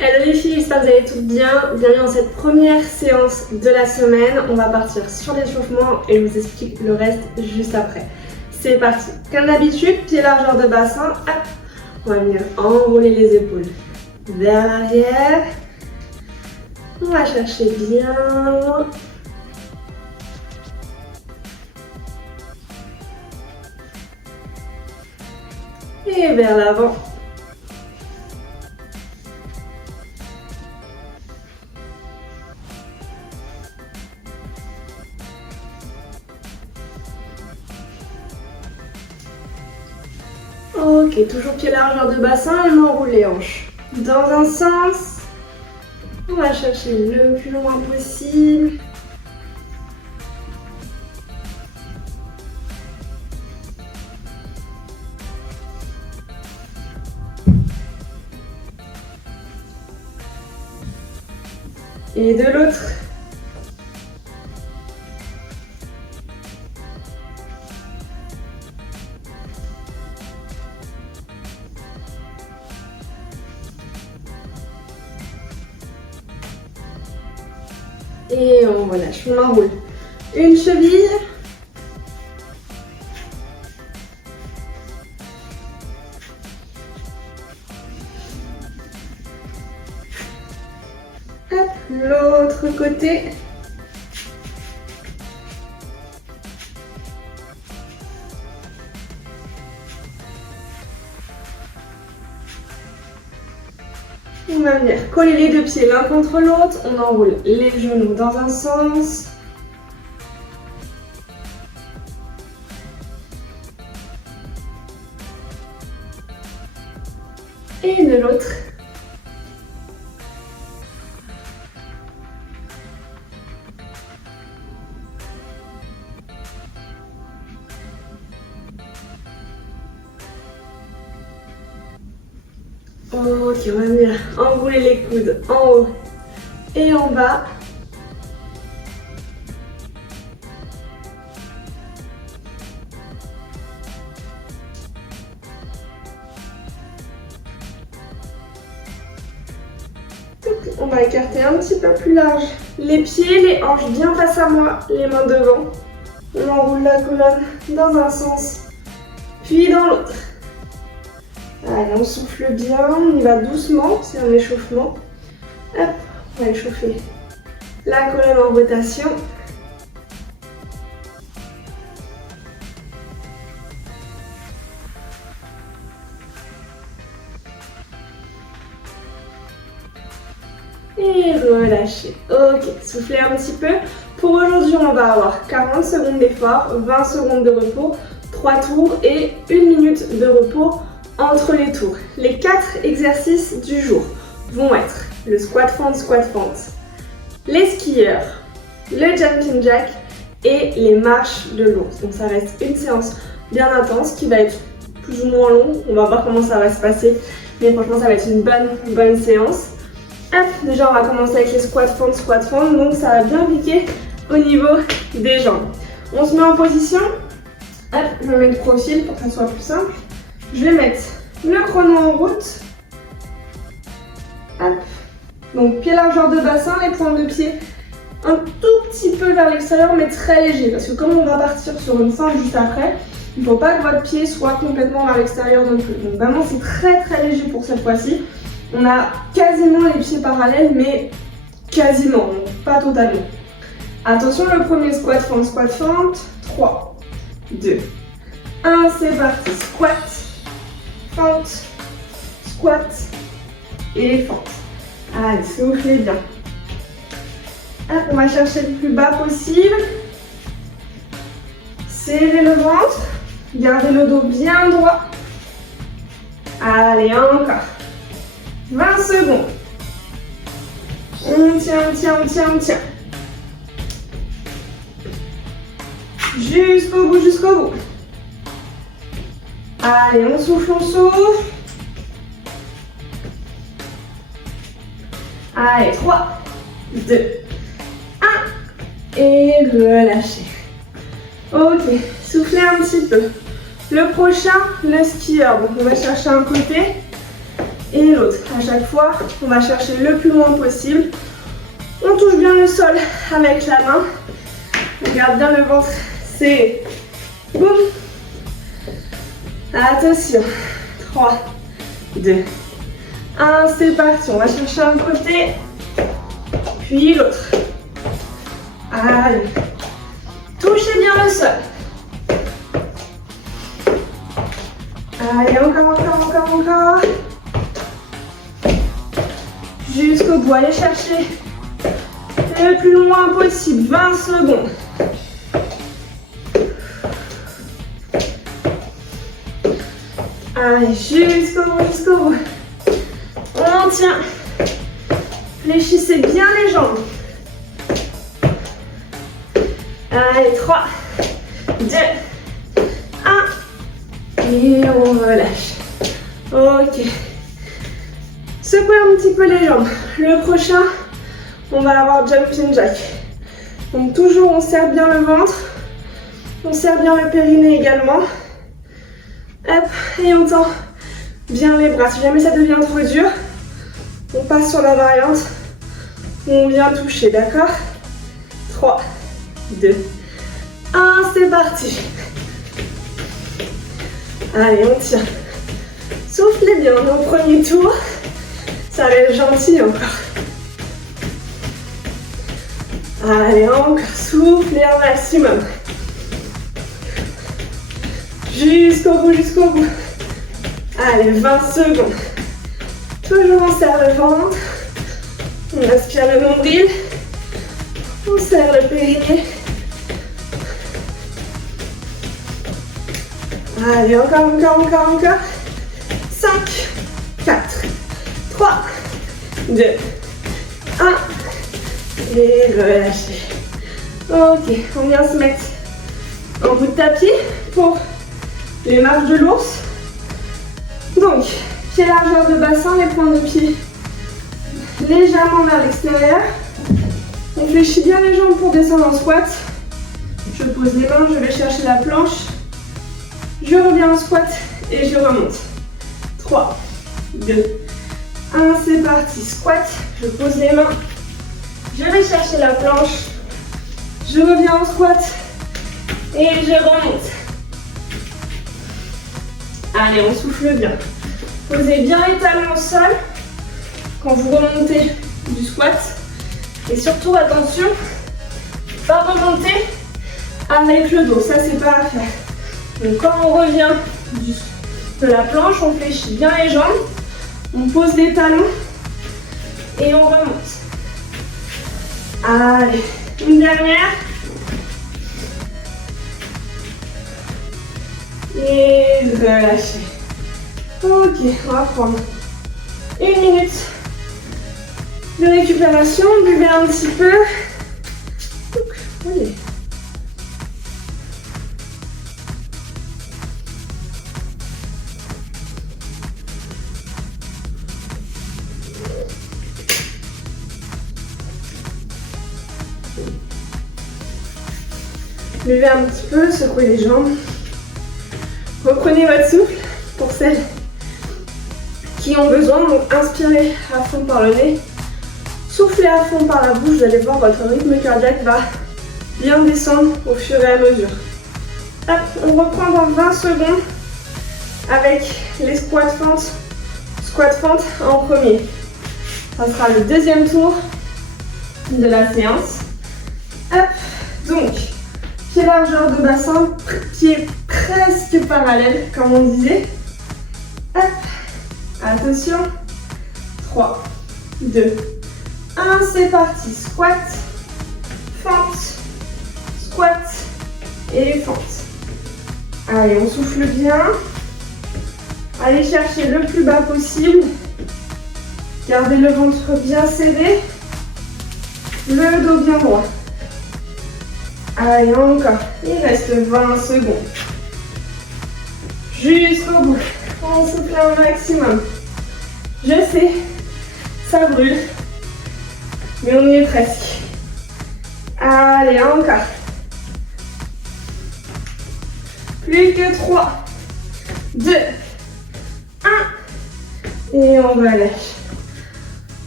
Hello les filles, j'espère que vous allez toutes bien. Bienvenue dans cette première séance de la semaine. On va partir sur l'échauffement et je vous explique le reste juste après. C'est parti. Comme d'habitude, pied largeur de bassin. Hop. On va venir enrouler les épaules vers l'arrière. On va chercher bien loin. Et vers l'avant. Ok, toujours pied largeur de bassin et on enroule les hanches. Dans un sens, on va chercher le plus loin possible. Et de l'autre. Et on relâche, on enroule une cheville. Hop, l'autre côté. On va venir coller les deux pieds l'un contre l'autre. On enroule les genoux dans un sens. Et de l'autre. Ok, on va venir enrouler les coudes en haut et en bas. On va écarter un petit peu plus large les pieds, les hanches bien face à moi, les mains devant. On enroule la colonne dans un sens, puis dans l'autre. Allez, on souffle bien, on y va doucement, c'est un échauffement. Hop, on va échauffer la colonne en rotation. Et relâcher. Ok, soufflez un petit peu. Pour aujourd'hui, on va avoir 40 secondes d'effort, 20 secondes de repos, 3 tours et 1 minute de repos entre les tours. Les 4 exercices du jour vont être le squat fente, les skieurs, le jumping jack et les marches de l'ours. Donc ça reste une séance bien intense qui va être plus ou moins longue. On va voir comment ça va se passer, mais franchement ça va être une bonne séance. Hop, déjà on va commencer avec les squat fente, donc ça va bien piquer au niveau des jambes. On se met en position. Hop, je me mets de profil pour que ça soit plus simple. Je vais mettre le chrono en route. Hop. Donc pied largeur de bassin, les pointes de pied un tout petit peu vers l'extérieur mais très léger. Parce que comme on va partir sur une fente juste après, il ne faut pas que votre pied soit complètement vers l'extérieur non plus. Donc vraiment c'est très léger pour cette fois-ci. On a quasiment les pieds parallèles mais quasiment, donc pas totalement. Attention, le premier squat fente. 3, 2, 1, c'est parti. Squat, fente, squat et fente. Allez, soufflez bien. Hop, on va chercher le plus bas possible. Serrez le ventre. Gardez le dos bien droit. Allez, encore. 20 secondes. On tient. Jusqu'au bout. Allez, on souffle. Allez, 3, 2, 1. Et relâchez. Ok, soufflez un petit peu. Le prochain, le skieur. Donc on va chercher un côté. et l'autre. À chaque fois, on va chercher le plus loin possible. On touche bien le sol avec la main. On garde bien le ventre serré. Boum. Attention. 3, 2, 1. C'est parti. On va chercher un côté, puis l'autre. Allez. Touchez bien le sol. Allez, encore. Jusqu'au bout. Allez chercher le plus loin possible. 20 secondes. Allez, jusqu'au bout. On tient. Fléchissez bien les jambes. Allez, 3, 2, 1. Et on relâche. Ok. Secouez un petit peu les jambes. Le prochain, on va avoir jumping jack. Donc toujours, on serre bien le ventre. On serre bien le périnée également. Hop, et on tend bien les bras. Si jamais ça devient trop dur, on passe sur la variante où on vient toucher, d'accord? 3, 2, 1, c'est parti. Allez, on tient. Soufflez bien au premier tour. Ça va être gentil encore. Allez, encore. Soufflez un maximum. Jusqu'au bout. Allez, 20 secondes. Toujours on serre le ventre. On aspire le nombril. On serre le périnée. Allez, encore. 5, 4, 3, 2, 1. Et relâchez. Ok, on vient se mettre en bout de tapis pour les marches de l'ours. Donc, pied largeur de bassin, les points de pied légèrement vers l'extérieur. On fléchit bien les jambes pour descendre en squat. Je pose les mains, je vais chercher la planche. Je reviens en squat et je remonte. 3, 2, 1, c'est parti. Squat, je pose les mains. Je vais chercher la planche. Je reviens en squat et je remonte. Allez, on souffle bien. Posez bien les talons au sol quand vous remontez du squat. Et surtout, attention, pas remonter avec le dos. Ça, c'est pas à faire. Donc, quand on revient de la planche, on fléchit bien les jambes. On pose les talons et on remonte. Allez, une dernière. Et relâchez. Ok, on va prendre 1 minute de récupération. Buvez un petit peu. Allez. Levez un petit peu, secouez les jambes. Reprenez votre souffle pour celles qui ont besoin. Donc inspirez à fond par le nez. Soufflez à fond par la bouche. Vous allez voir, votre rythme cardiaque va bien descendre au fur et à mesure. Hop, on reprend dans 20 secondes avec les squats fentes. Squat fente en premier. Ça sera le deuxième tour de la séance. Hop, donc pied largeur de bassin, pied presque parallèle comme on disait. Hop, attention. 3, 2, 1, c'est parti. Squat, fente, squat et fente. Allez, on souffle bien. Allez chercher le plus bas possible. Gardez le ventre bien serré. Le dos bien droit. Allez, encore. Il reste 20 secondes. Jusqu'au bout. On souffle un maximum. Je sais, ça brûle. Mais on y est presque. Allez, encore. Plus que 3, 2, 1. Et on relâche.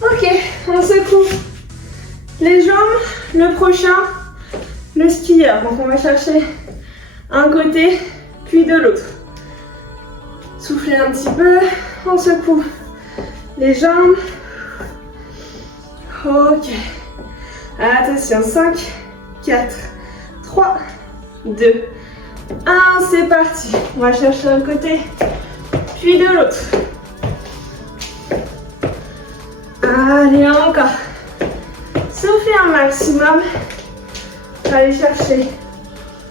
Ok, on secoue les jambes. Le prochain, le skieur. Donc on va chercher un côté, puis de l'autre. Soufflez un petit peu, on secoue les jambes. Ok. Attention, 5, 4, 3, 2, 1, c'est parti. On va chercher un côté, puis de l'autre. Allez, encore. Soufflez un maximum. Allez chercher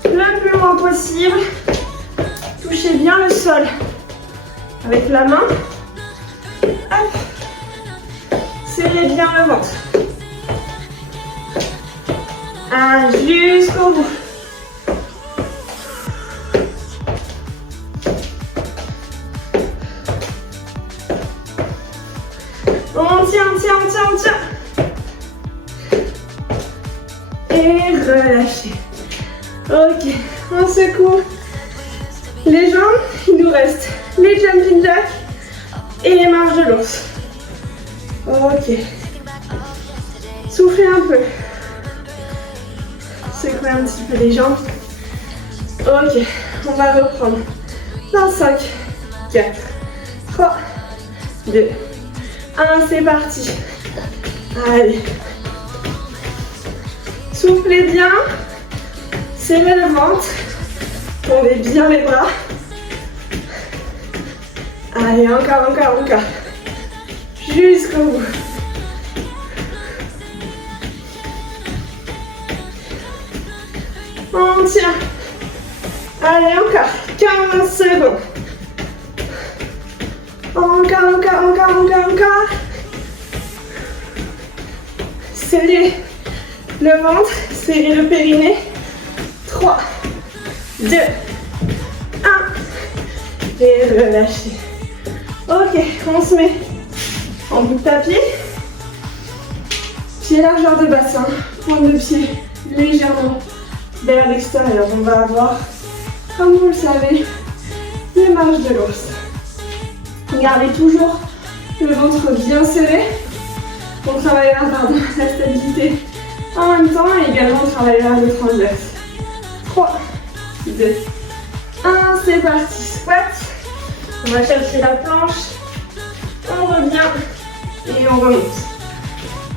le plus loin possible. Touchez bien le sol avec la main. Hop. Serrez bien le ventre. Jusqu'au bout. On tient. Et relâchez. Ok, on secoue les jambes. Il nous reste les jumping jacks et les marches de l'ours. Ok. Soufflez un peu. Secouez un petit peu les jambes. Ok, on va reprendre. Dans 5, 4, 3, 2, 1, c'est parti. Allez. Soufflez bien. Serrez le ventre. Tendez bien les bras. Allez, encore. Jusqu'au bout. On tient. Allez, encore 15 secondes. Encore. Serrez le ventre, serrez le périnée. 3, 2, 1. Et relâchez. Ok, on se met en bout de tapis. Pied largeur de bassin, pointe de pied légèrement vers l'extérieur. On va avoir, comme vous le savez, les marches de l'ours. Gardez toujours le ventre bien serré. On travaillera la stabilité en même temps et également on travaillera le transverse. 3, 2, 1, c'est parti. Squat. On va chercher la planche. On revient et on remonte.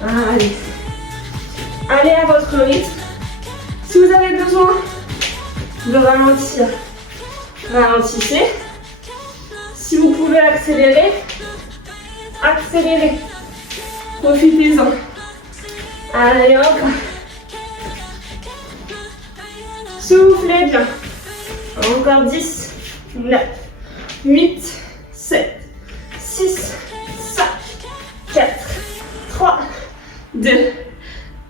Allez. Allez à votre rythme. Si vous avez besoin de ralentir, ralentissez. Si vous pouvez accélérer, accélérez. Profitez-en. Allez, encore. Soufflez bien. Encore 10, 9, 8, 7, 6, 5, 4, 3, 2,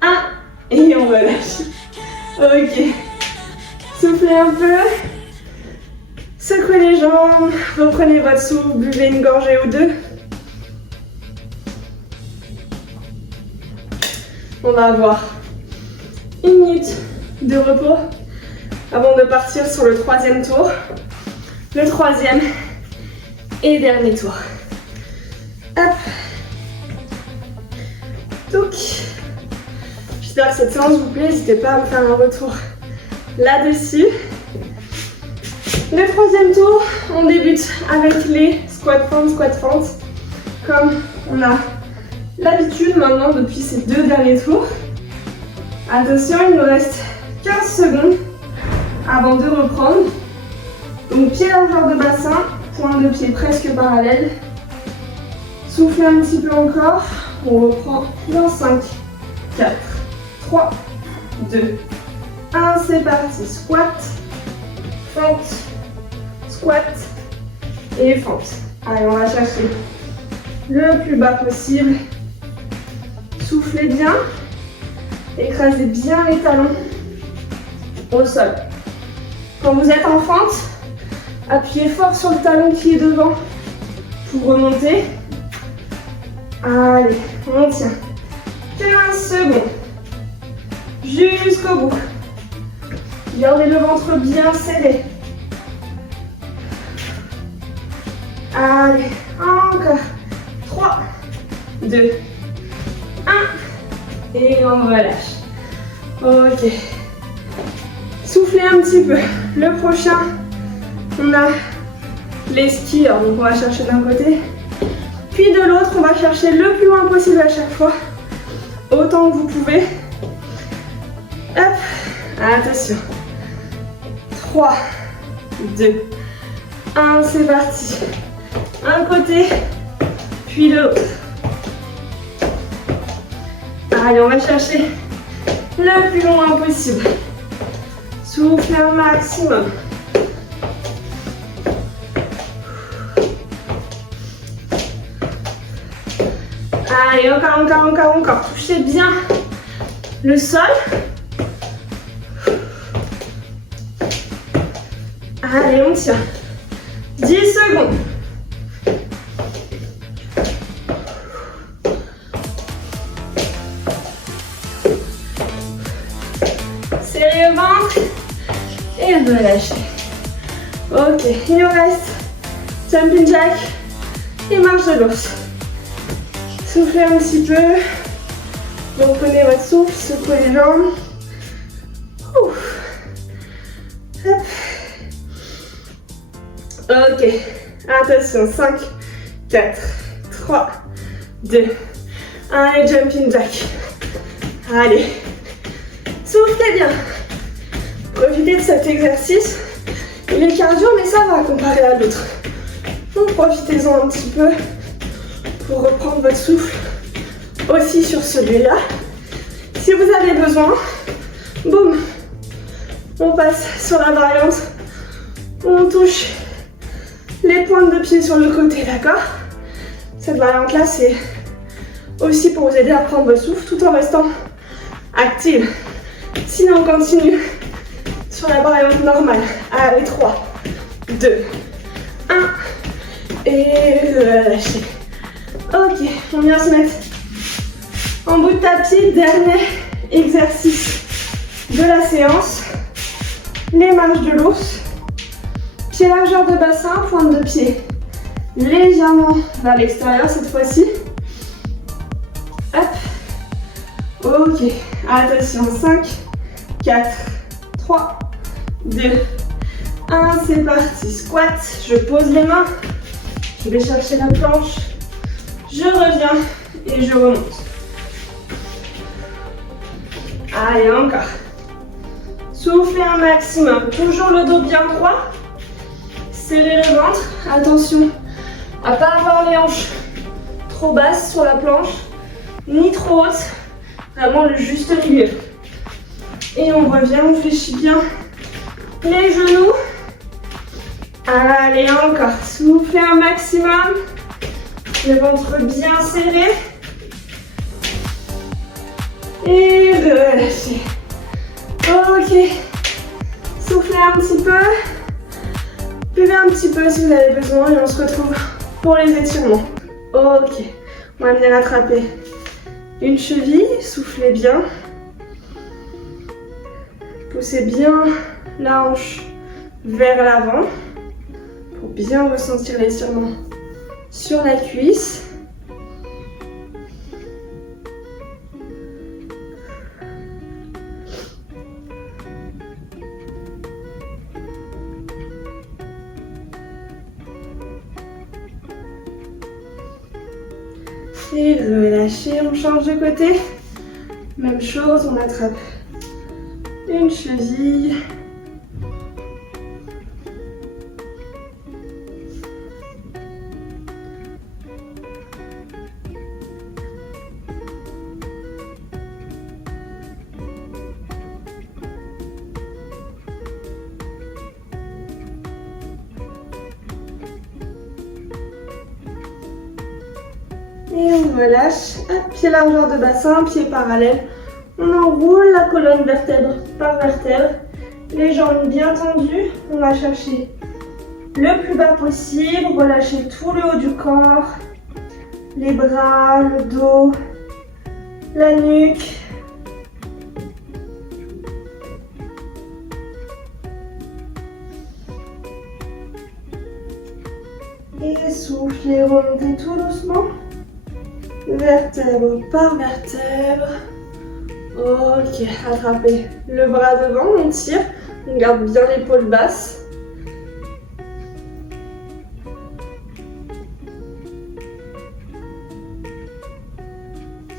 1. Et on relâche. Ok. Soufflez un peu. Secouez les jambes. Reprenez votre souffle. Buvez une gorgée ou deux. On va avoir 1 minute de repos avant de partir sur le 3e tour. Le 3e et dernier tour. Hop. Donc, j'espère que cette séance vous plaît. N'hésitez pas à me faire un retour là-dessus. Le 3e tour, on débute avec les squat fentes. Comme on a l'habitude maintenant depuis ces 2 derniers tours. Attention, il nous reste 15 secondes avant de reprendre. Donc pied largeur de bassin, pointe de pied presque parallèle. Soufflez un petit peu encore. On reprend dans 5, 4, 3, 2, 1. C'est parti. Squat, fente, squat et fente. Allez, on va chercher le plus bas possible. Soufflez bien. Écrasez bien les talons au sol. Quand vous êtes en fente, appuyez fort sur le talon qui est devant pour remonter. Allez, on tient. 15 secondes. Jusqu'au bout. Gardez le ventre bien serré. Allez, encore. 3, 2, 1. Et on relâche. Ok. Soufflez un petit peu. Le prochain, on a les skieurs. Donc on va chercher d'un côté. Puis de l'autre, on va chercher le plus loin possible à chaque fois. Autant que vous pouvez. Hop. Attention. 3, 2, 1. C'est parti. Un côté, puis de l'autre. Allez, on va chercher le plus loin possible. Soufflez un maximum. Allez, encore. Touchez bien le sol. Allez, on tient. 10 secondes. Serrez le ventre et relâchez. Ok, il nous reste jumping jack et marche de l'ours. Soufflez un petit peu. Vous reprenez votre souffle, secouez les jambes. Ouf. Hop. Ok, attention, 5, 4, 3, 2, 1 et jumping jack. Allez, soufflez bien. Profitez de cet exercice. Il est cardio, mais ça va comparé à l'autre. Donc profitez-en un petit peu pour reprendre votre souffle aussi sur celui-là. Si vous avez besoin, boum, on passe sur la variante. On touche les pointes de pied sur le côté, d'accord? Cette variante-là, c'est aussi pour vous aider à prendre votre souffle tout en restant active. Sinon, on continue sur la variante normale. Allez, 3, 2, 1. Et relâchez. Ok, on vient se mettre en bout de tapis. Dernier exercice de la séance. Les marches de l'ours. Pied largeur de bassin, pointe de pied légèrement vers l'extérieur cette fois-ci. Hop. Ok. Attention. 5, 4, 3, 2, 1. C'est parti. Squat. Je pose les mains. Je vais chercher la planche. Je reviens et je remonte. Allez, encore. Soufflez un maximum. Toujours le dos bien droit. Serrez le ventre. Attention à ne pas avoir les hanches trop basses sur la planche, ni trop hautes. Vraiment le juste milieu. Et on revient, on fléchit bien les genoux. Allez, encore. Soufflez un maximum. Le ventre bien serré. Et relâchez. Ok. Soufflez un petit peu. Buvez un petit peu si vous avez besoin et on se retrouve pour les étirements. Ok. On va venir attraper une cheville. Soufflez bien. Poussez bien la hanche vers l'avant pour bien ressentir l'étirement sur la cuisse. Et relâchez, on change de côté. Même chose, on attrape une cheville. Et on relâche, pied largeur de bassin, pied parallèle. On enroule la colonne vertèbre par vertèbre. Les jambes bien tendues. On va chercher le plus bas possible. Relâcher tout le haut du corps. Les bras, le dos, la nuque. Et soufflez, remontez tout doucement. vertèbre par vertèbre. Ok, attrapez le bras devant, on tire, on garde bien l'épaule basse.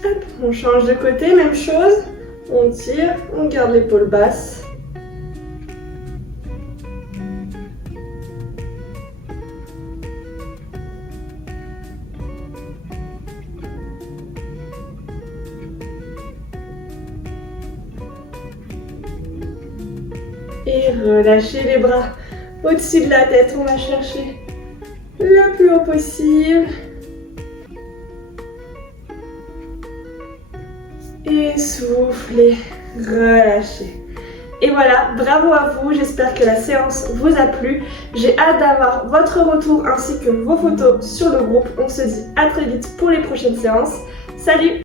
Hop, on change de côté, même chose, on tire, on garde l'épaule basse. Et relâchez les bras au-dessus de la tête, on va chercher le plus haut possible. Et soufflez, relâchez. Et voilà, bravo à vous, j'espère que la séance vous a plu. J'ai hâte d'avoir votre retour ainsi que vos photos sur le groupe. On se dit à très vite pour les prochaines séances. Salut!